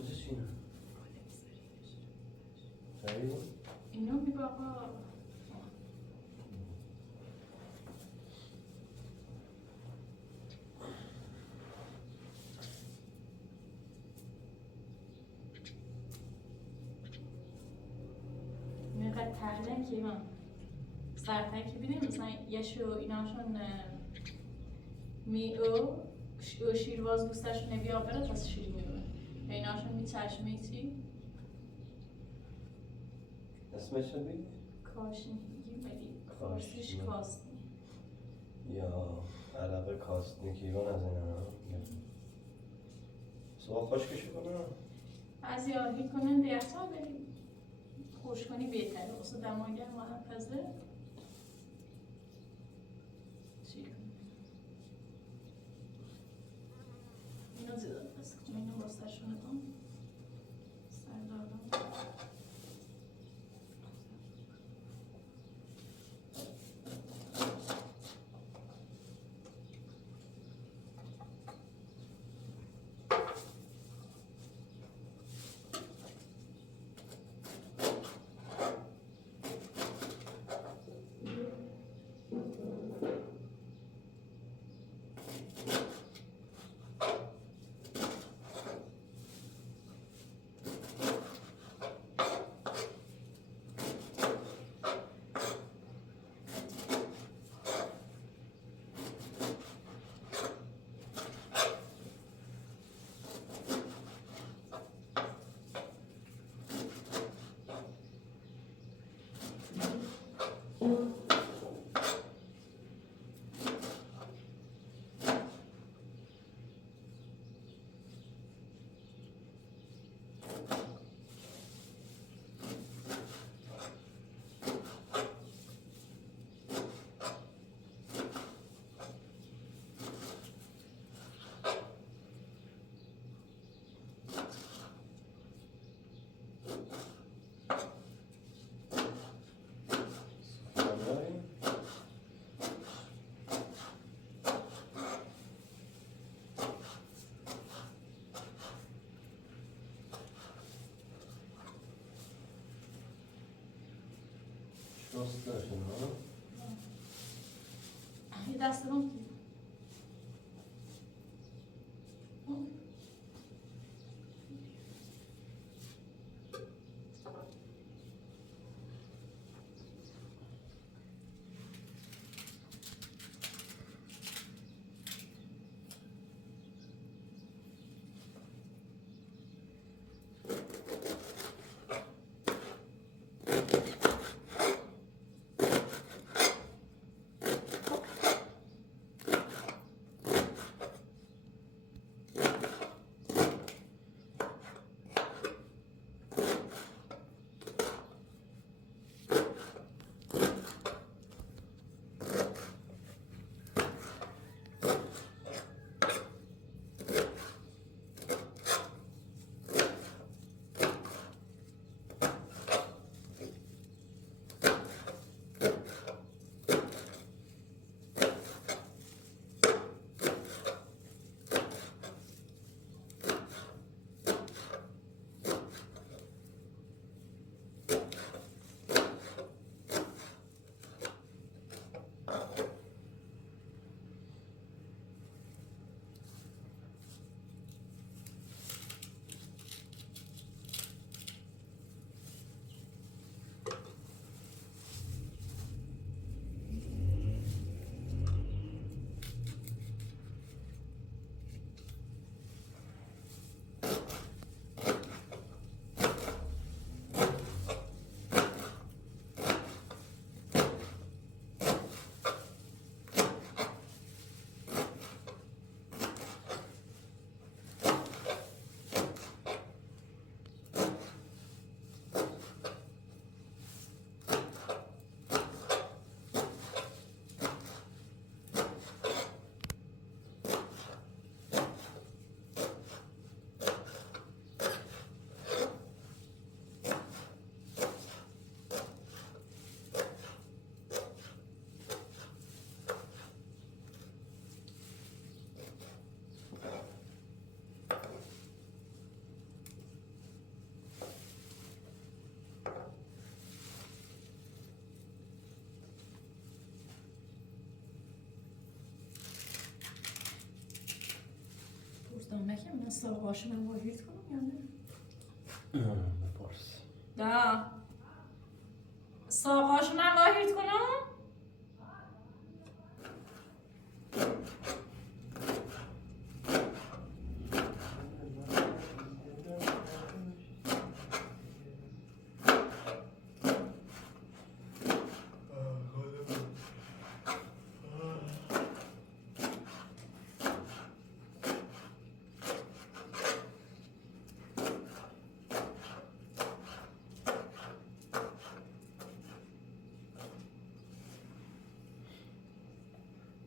کجاشینه؟ سریع؟ اینو می بابا اینقدر تحلیل که من سرطان که بینیم مثلا یشو ایناشون می او شیرواز دوستشون نبیا بره تا شیری میبره ایناشون می چشمی چی؟ اسمش رو بگی؟ کاشنگی ولی فارسیش کاستنی یا عرق کاستنی کیوان از این ها صبح خشکشو کنم؟ بعضی ها هیت کنن دیرتا ولی خوش کنی بهتره واسه دماغ محفظه چی کنی؟ اینو زیاد پس کنم اینو واسه شونه کنم سردارم دوست داشتیم ها؟ یه دست رو ساقاشون واحد کنم یا نه؟ بپرس. نه ساقاشون واحد کنم؟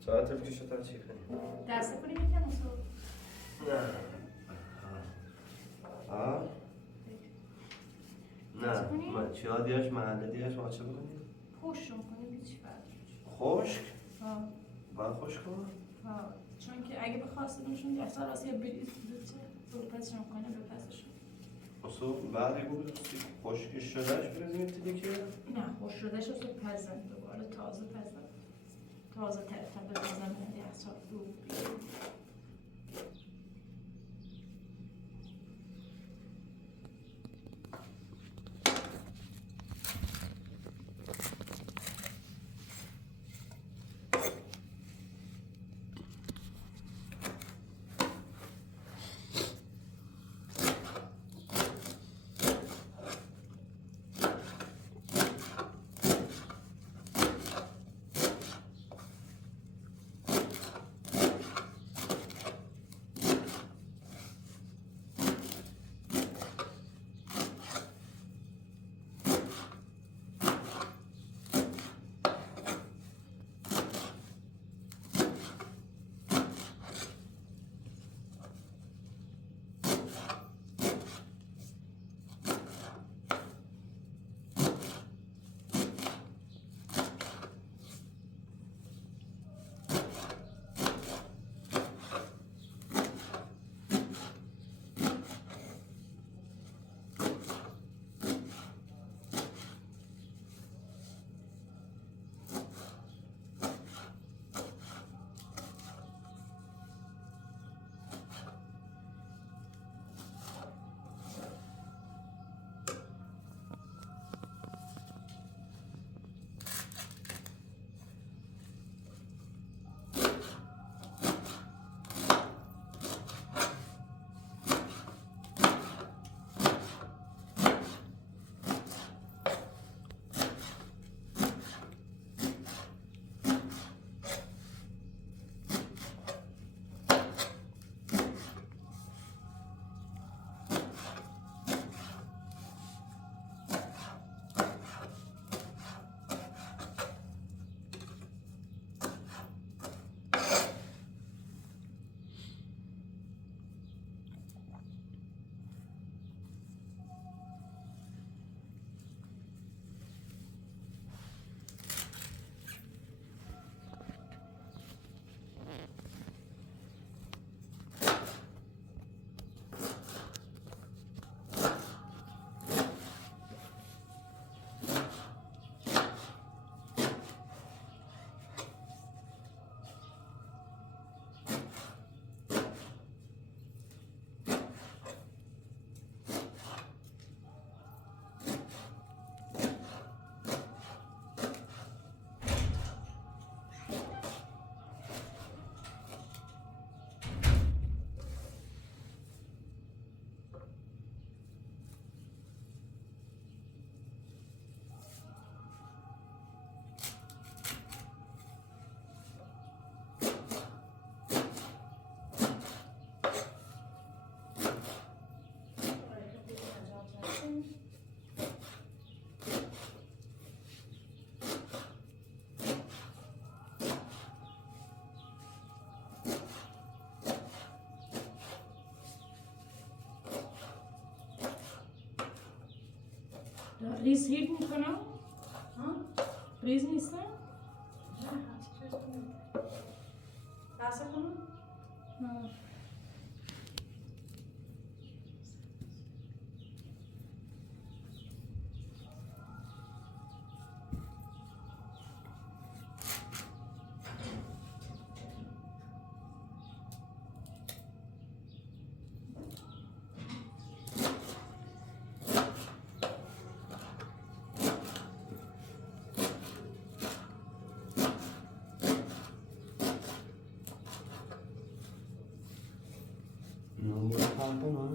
ساعت بکشه تا چی کنیم؟ دسته کنیم یکم اصلا نه. ها؟ نه من چی ها دیاش محله دیاش ما چه بکنیم؟ خوششون کنیم هیچ فرق خشک؟ ها باید خشک کنم؟ ها چون که اگه بخواستیمشون احسال از یه بریز تو پسشون کنه به پسشون اصلا بعد یکو بزرستی خشکش شدهش برزیم دیدی که؟ نه خوش شدهش رو پزن دوباره تازه پزن تازه ترتب بزن یه احسال دو ریز هیت میکنم؟ ریز نیستم؟ لحظه کنم؟ شامپو ها؟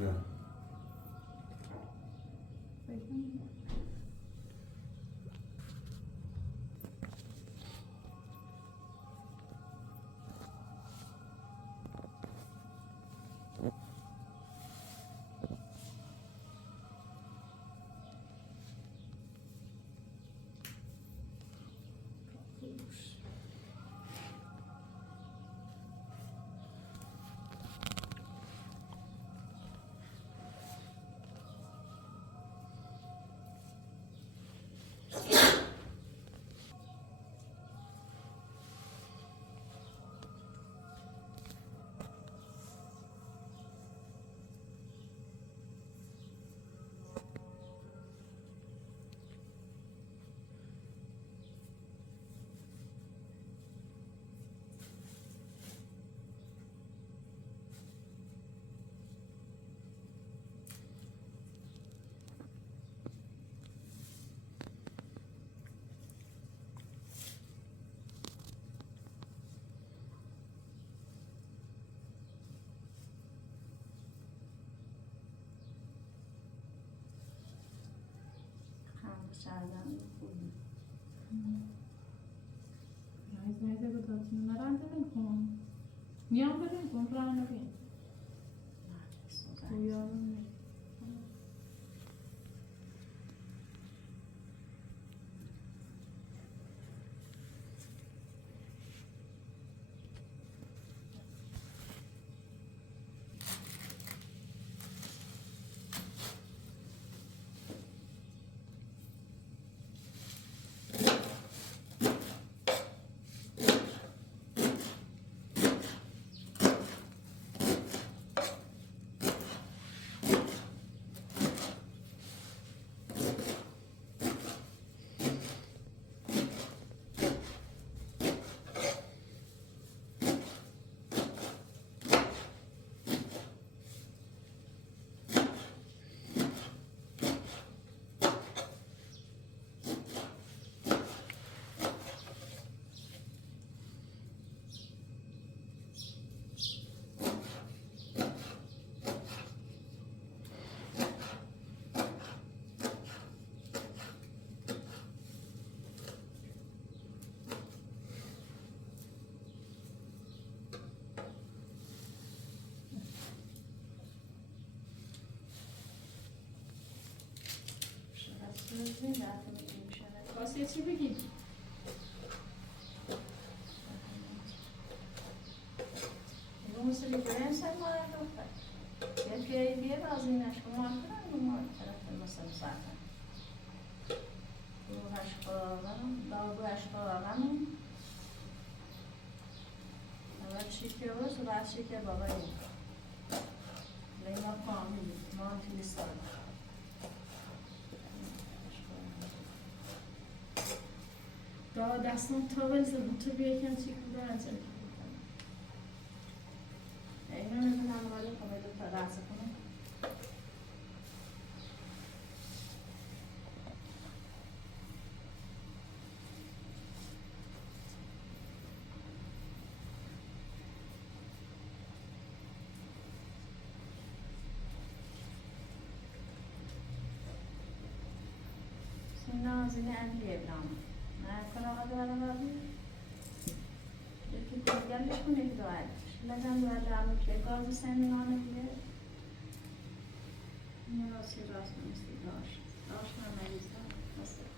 نه کردن خوبی. زایده بوداتون نرنده نکن میام بریم کن راه نبین گویارم خواستی چی بگی؟ Vamos liberar essa agora, meu pai. Eu queria ver as meninas com uma cara, uma nossa usada. O raspão, dá o raspão lá, não. Ela chique hoje, lá chique é baba aí. Vem lá com a minha, não utilizada. دستم تا بزن تو بیا یکم چیک بوده انجام اینو نمیدونم ولی خب دو تا دست کنم سینازینه انگیه برام کلاها دارم ولی یکی دیگرش کنه که دارد لازم دارم که گاز سنگانه دیگه مناسب راست نیستی داشت نمی‌دونم مثلا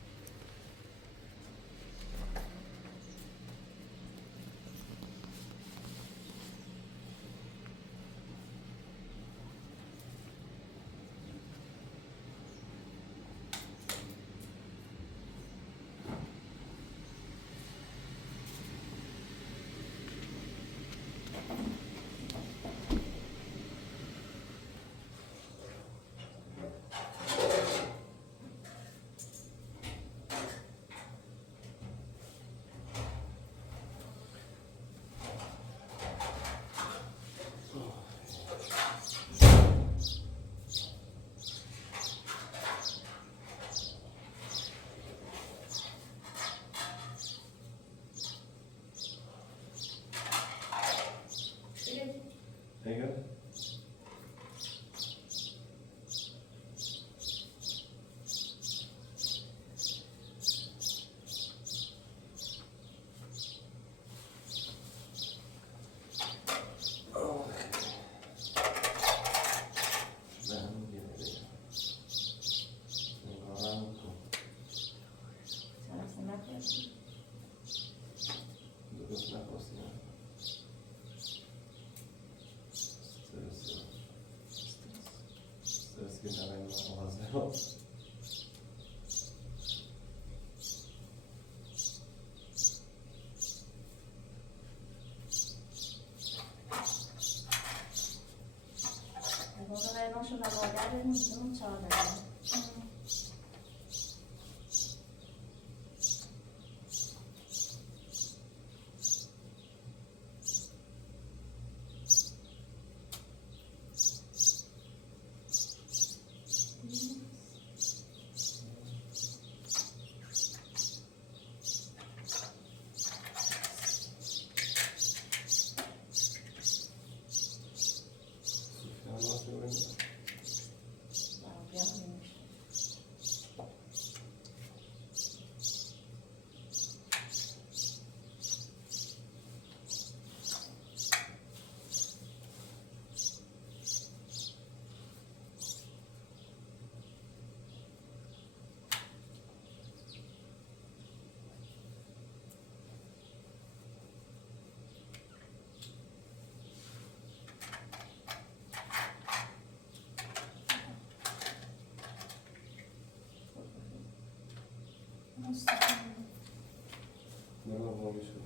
که نمیم مغازه ها. بابا غیران شده باگر نیستم چادر نه واقعی شد.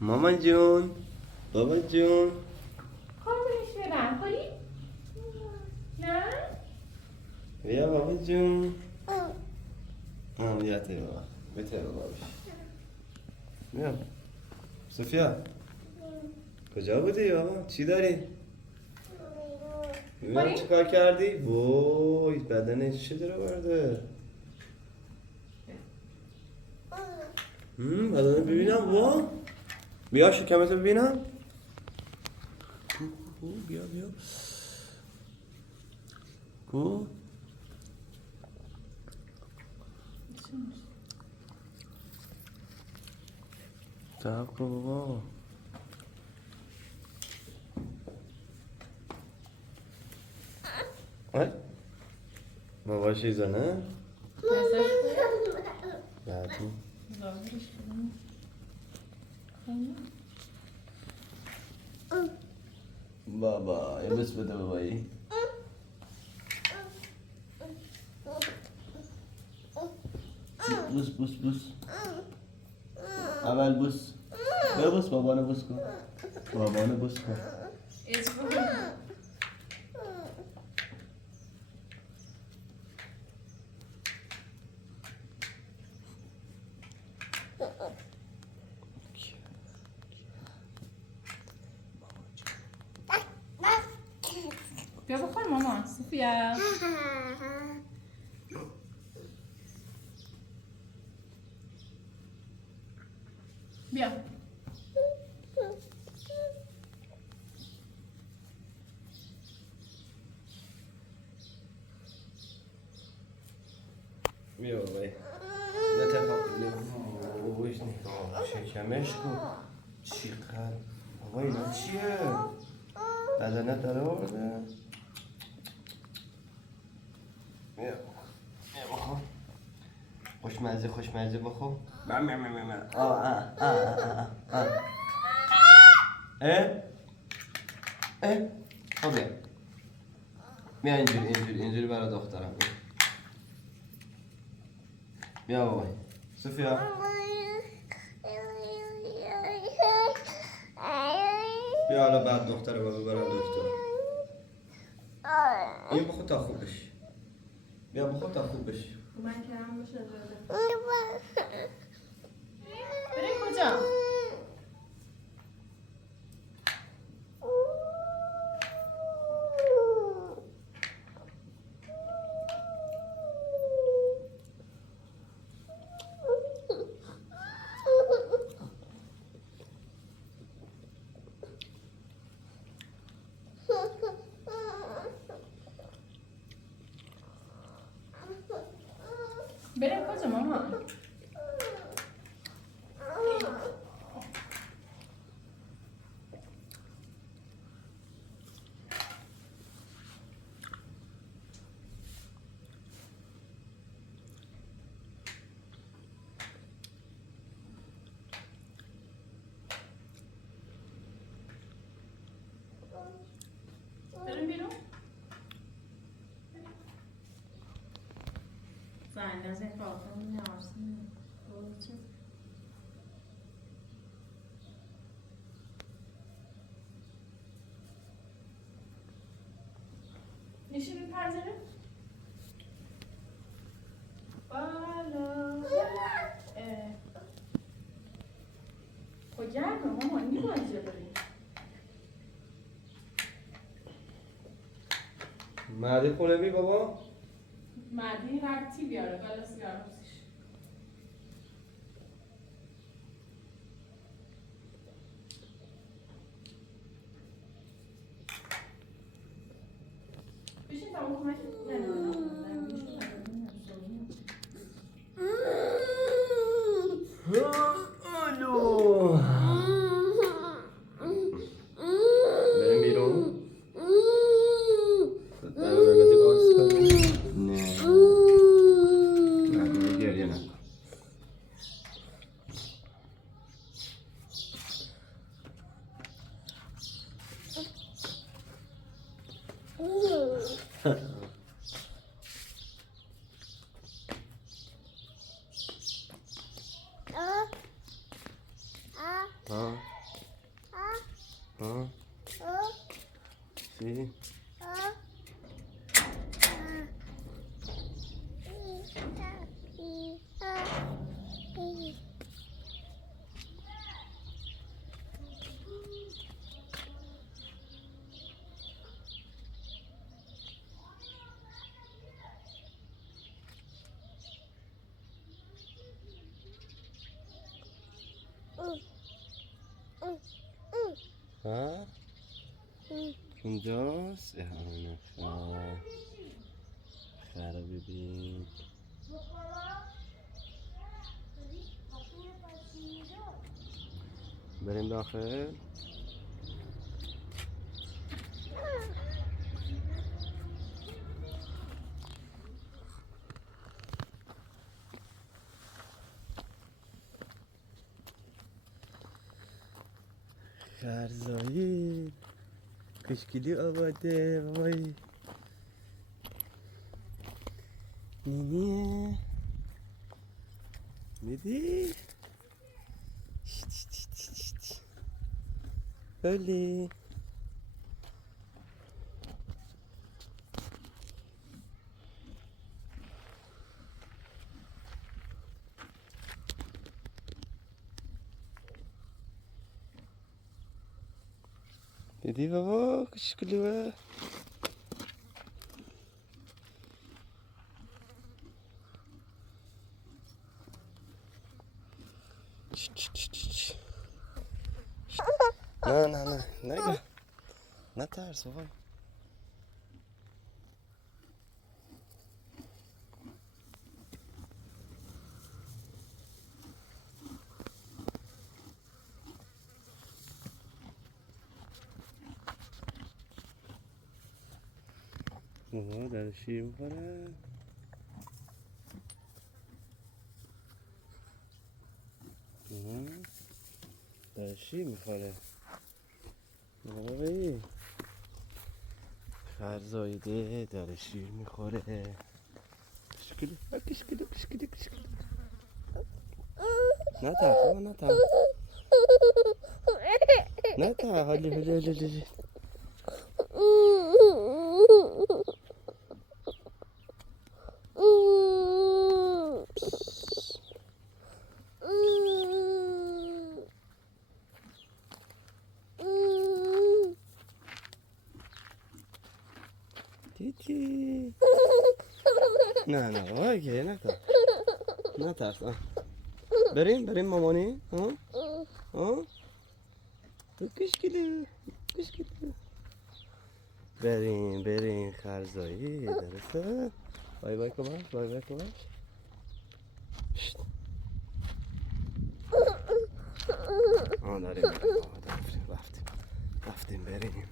مامان جون بابا جون قربونش برم خوری؟ نه؟ بیا بابا جون بیا تایی بابا بیا بابا بیا صوفیا کجا بودی بابا؟ چی داری؟ ببینم چی کار کردی؟ وای بدنش چی داره برده؟ بدنه ببینم وا بیا شکمتو ببینم بیا بیا کو صبر کن بابا بابا چیزا نه؟ بعدی بابا یه بس بده بابایی بوس بوس بوس اول بوس ببوس بابانو بوس کن بابانو بوس کن بیا بخور مامان صوفیا بیا بیا بابایی بابایش نگاه شکمش کن چقدر بابا اینا چیه؟ بدنت داره آورده؟ بیا بخور خوشمزه بخور خب بیا اینجوری برای دخترم بیا بابا صوفیا بیا حالا بعد دختر رو ببرم دکتر این بخور تا خوب بشی بیا بخور تا خوب بشی من کردم باشه بریم کجا؟ بریم کجا ماما؟ بریم بیرون؟ زنگ از این کافه میارسیم میشینیم پنجره؟ بالا خب گرمه ماما نیمه اینجا بریم مهدی خونه بی بابا؟ مهدی رکتی بیاره بلا سیگار بسیش بشین تا کمک نه نه نه بشین الو بریم بیرون دروازه باز کنیم نه نه گریه نکن Sí. ها؟ اونجاست؟ خر ببین بریم داخل خرزایی کشکیلی آباده وای نینیه میدی؟ بلی دیدی بابا کشکلوه نه نه نه نگه نه ترس بابا بابا داره شیر میخوره داره شیر میخوره بابا بایی خرزایده داره شیر میخوره کشکلو کشکلو کشکلو کشکلو نه ترس بابا نه ترس نه ترس حالی حالی حالی حالی تیتی نه نه وای که نکن نه ترس بریم مامانی ها ها تو کشکلو کشکلو بریم خرزایی درسته بای بای کمک بای بای کمک داریم رفتیم بریم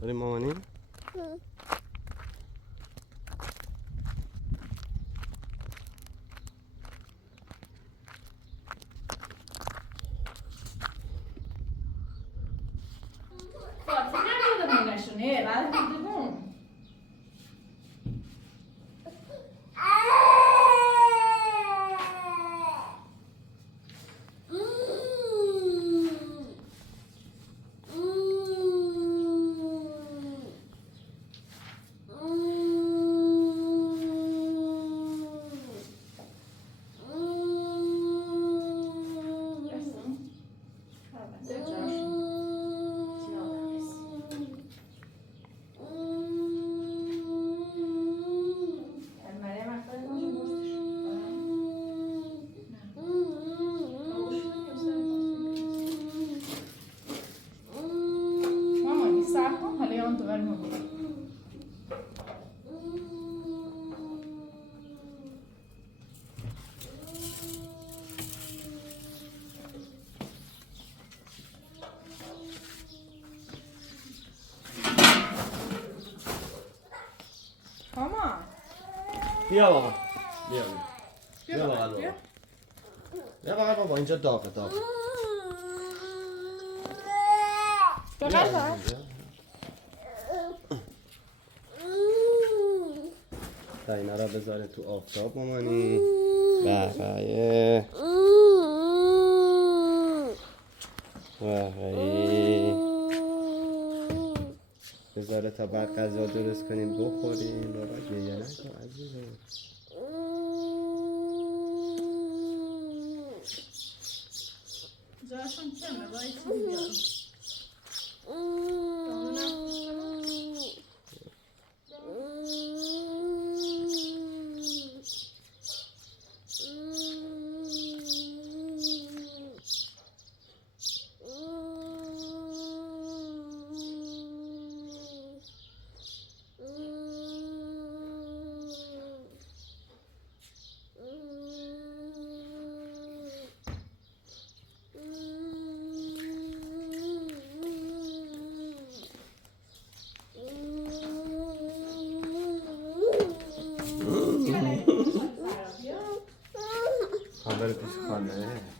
بریم مامانی Fatih nerede adamın yaşını? Ben dedim. بیا بابا بیا بابا بیا بابا اینجا داغه اینا را بذاره تو آفتاب مامانی بقیه بذاره تا بعد غذا درست کنیم بخوریم بابا گریه نکن عزیزم جاشون کمه باید چیزی بیارم خبر پیش خانه